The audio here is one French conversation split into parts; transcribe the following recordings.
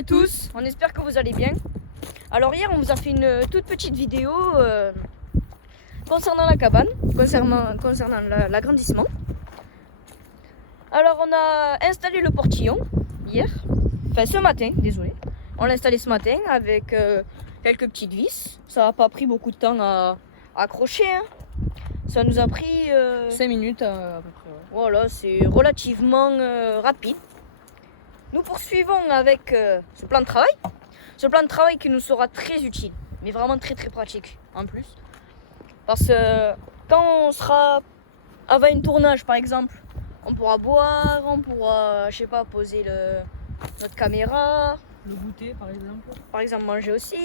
à tous, on espère que vous allez bien. Alors hier on vous a fait une toute petite vidéo concernant la cabane, concernant l'agrandissement. Alors on a installé le portillon hier, enfin ce matin, désolé. On l'a installé ce matin avec quelques petites vis. Ça n'a pas pris beaucoup de temps à accrocher, hein. Ça nous a pris 5 minutes à peu près. Ouais. Voilà, c'est relativement rapide. Nous poursuivons avec ce plan de travail. Ce plan de travail qui nous sera très utile, mais vraiment très pratique en plus. Parce que quand on sera avant un tournage par exemple, on pourra boire, on pourra, je sais pas, poser notre caméra. Le goûter par exemple. Par exemple manger aussi.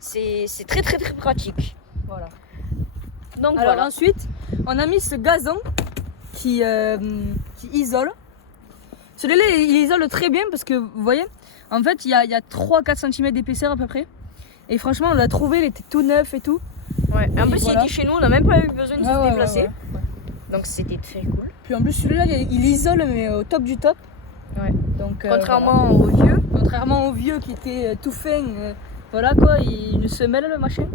C'est très pratique. Voilà. Donc alors voilà. ensuite, on a mis ce gazon qui isole. Celui-là, il isole très bien parce que, vous voyez, en fait, il y a 3-4 cm d'épaisseur à peu près. Et franchement, on l'a trouvé, il était tout neuf et tout. Ouais. Et en plus, voilà. il était chez nous, on n'a même pas eu besoin de se déplacer. Ouais. Donc c'était très cool. Puis en plus, celui-là, il isole, mais au top du top. Ouais. Donc, Contrairement au vieux. Contrairement au vieux qui était tout fin, voilà quoi, il se mêle le machin.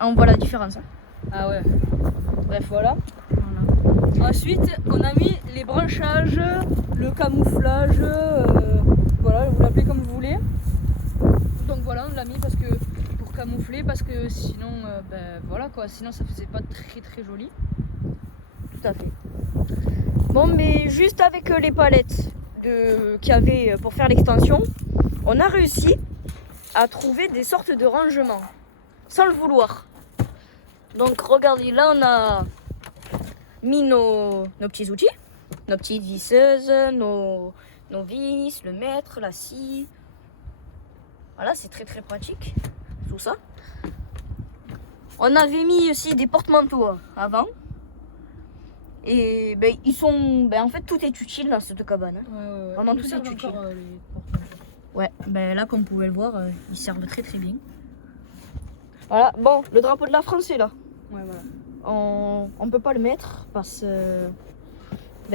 On voit la différence. Hein. Ah ouais. Bref, voilà. Ensuite, on a mis les branchages, le camouflage, voilà, vous l'appelez comme vous voulez. Donc voilà, on l'a mis parce que pour camoufler, parce que sinon, voilà quoi, sinon ça faisait pas très joli. Tout à fait. Bon, mais juste avec les palettes qu'il y avait pour faire l'extension, on a réussi à trouver des sortes de rangements, sans le vouloir. Donc regardez, là on a mis nos petits outils, nos petites visseuses, nos vis, le mètre, la scie. Voilà, c'est très pratique, tout ça. On avait mis aussi des porte-manteaux avant. Et ils sont. En fait, tout est utile dans cette cabane. Hein. Ouais. Vraiment, tout est utile. Ouais, là, comme vous pouvez le voir, ils servent très bien. Voilà, bon, le drapeau de la France est là. Ouais, voilà. On peut pas le mettre parce que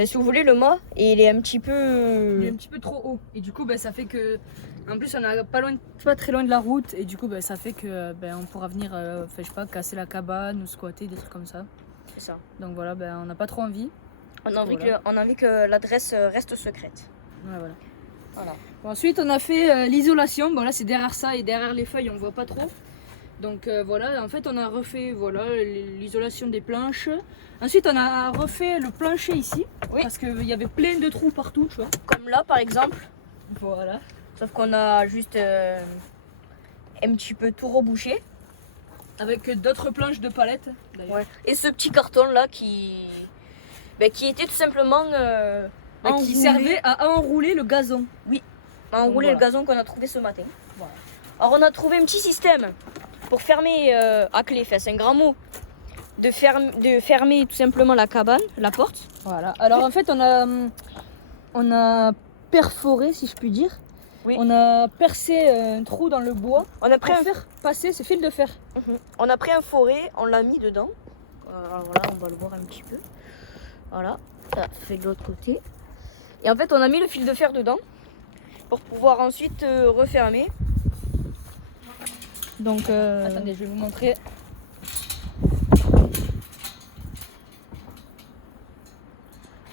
si vous voulez le mât, il est un petit peu. Il est un petit peu trop haut et du coup ça fait que en plus on est pas très loin de la route et du coup ça fait que on pourra venir je sais pas, casser la cabane ou squatter, des trucs comme ça. C'est ça. Donc voilà, on n'a pas trop envie. On a envie que l'adresse reste secrète. Ouais, voilà. Bon, ensuite on a fait l'isolation. Bon là c'est derrière ça et derrière les feuilles on voit pas trop. Donc voilà, en fait on a refait l'isolation des planches. Ensuite on a refait le plancher ici, oui. Parce qu'il y avait plein de trous partout, tu vois. Comme là par exemple. Voilà. Sauf qu'on a juste un petit peu tout rebouché. Avec d'autres planches de palette d'ailleurs. Ouais. Et ce petit carton là qui était tout simplement qui servait à enrouler le gazon. Oui, à enrouler le gazon qu'on a trouvé ce matin. Voilà. Alors on a trouvé un petit système pour fermer à clé, c'est un grand mot, de fermer tout simplement la cabane, la porte. Voilà. Alors en fait on a perforé, si je puis dire. Oui. On a percé un trou dans le bois. On a pris faire passer ce fil de fer. On a pris un forêt, on l'a mis dedans. Voilà, on va le voir un petit peu. Voilà, ça fait de l'autre côté. Et en fait, on a mis le fil de fer dedans pour pouvoir ensuite refermer. Donc, attendez, je vais vous montrer.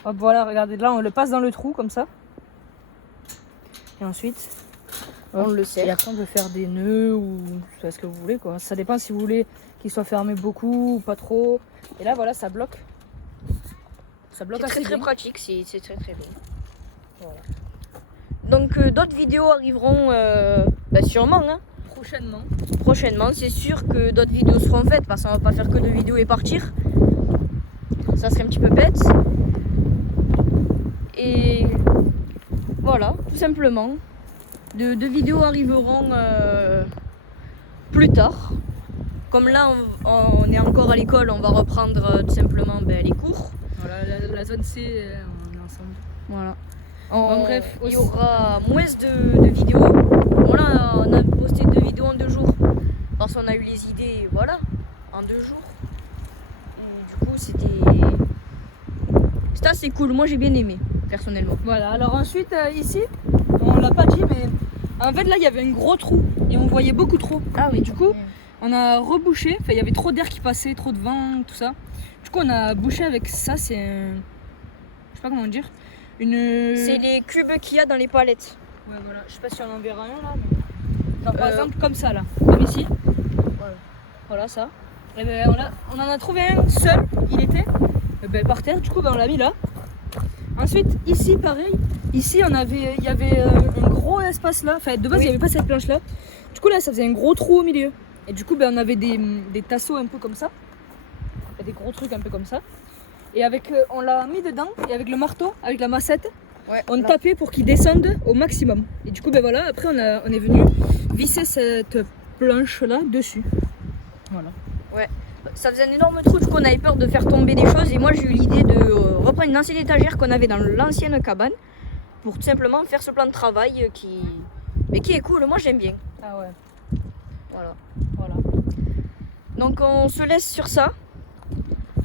Hop, voilà, regardez, là on le passe dans le trou comme ça. Et ensuite, on le serre. Et après, on peut faire des nœuds ou ce que vous voulez, quoi. Ça dépend si vous voulez qu'il soit fermé beaucoup ou pas trop. Et là, voilà, ça bloque. Ça bloque assez bien. Très pratique, c'est très bien. Voilà. Donc, d'autres vidéos arriveront sûrement. Hein. Prochainement, c'est sûr que d'autres vidéos seront faites parce qu'on va pas faire que de vidéos et partir. Ça serait un petit peu bête. Et voilà, tout simplement. Deux vidéos arriveront plus tard. Comme là, on est encore à l'école, on va reprendre tout simplement les cours. Voilà, la zone C, on est ensemble. Voilà. Bref, il y aura moins de vidéos. Voilà, on a posté 2 vidéos en 2 jours. Parce qu'on a eu les idées, voilà, en 2 jours. Et du coup, c'était assez cool. Moi, j'ai bien aimé, personnellement. Voilà, alors ensuite, ici, on l'a pas dit, mais En fait, là, il y avait un gros trou et on voyait beaucoup trop. Ah oui. Du coup, on a rebouché. Enfin, il y avait trop d'air qui passait, trop de vent, tout ça. Du coup, on a bouché avec ça. C'est un... Je sais pas comment dire. C'est les cubes qu'il y a dans les palettes. Ouais, voilà. Je sais pas si on en verra un là. Mais... Genre, par exemple, comme ça là. Comme ici. Voilà ça. Et ben, on en a trouvé un seul. Il était par terre. Du coup, ben, on l'a mis là. Ensuite, ici, pareil. Ici, il y avait un gros espace là. Enfin, de base, il n'y avait pas cette planche là. Du coup, là, ça faisait un gros trou au milieu. Et du coup, ben, on avait des tasseaux un peu comme ça. Des gros trucs un peu comme ça. Et avec, on l'a mis dedans. Et avec le marteau, avec la massette, on tapait pour qu'il descende au maximum. Et du coup, ben voilà. Après, on est venu visser cette planche là dessus. Voilà. Ouais. Ça faisait un énorme trou, du coup on avait peur de faire tomber des choses et moi j'ai eu l'idée de reprendre une ancienne étagère qu'on avait dans l'ancienne cabane pour tout simplement faire ce plan de travail qui est cool, moi j'aime bien. Ah ouais. Voilà. Donc on se laisse sur ça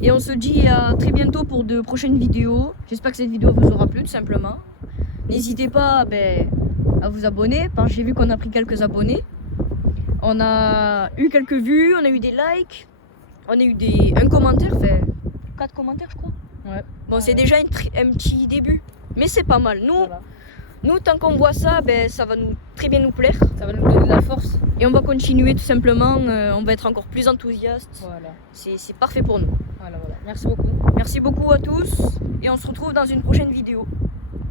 et on se dit à très bientôt pour de prochaines vidéos. J'espère que cette vidéo vous aura plu tout simplement. N'hésitez pas à vous abonner parce que j'ai vu qu'on a pris quelques abonnés. On a eu quelques vues, on a eu des likes. On a eu un commentaire, enfin 4 commentaires je crois. Ouais. Bon, c'est déjà un petit début, mais c'est pas mal. Nous tant qu'on voit ça, ça va très bien nous plaire. Ça va nous donner de la force. Et on va continuer tout simplement, on va être encore plus enthousiastes. Voilà. C'est parfait pour nous. Voilà. Merci beaucoup. Merci beaucoup à tous et on se retrouve dans une prochaine vidéo.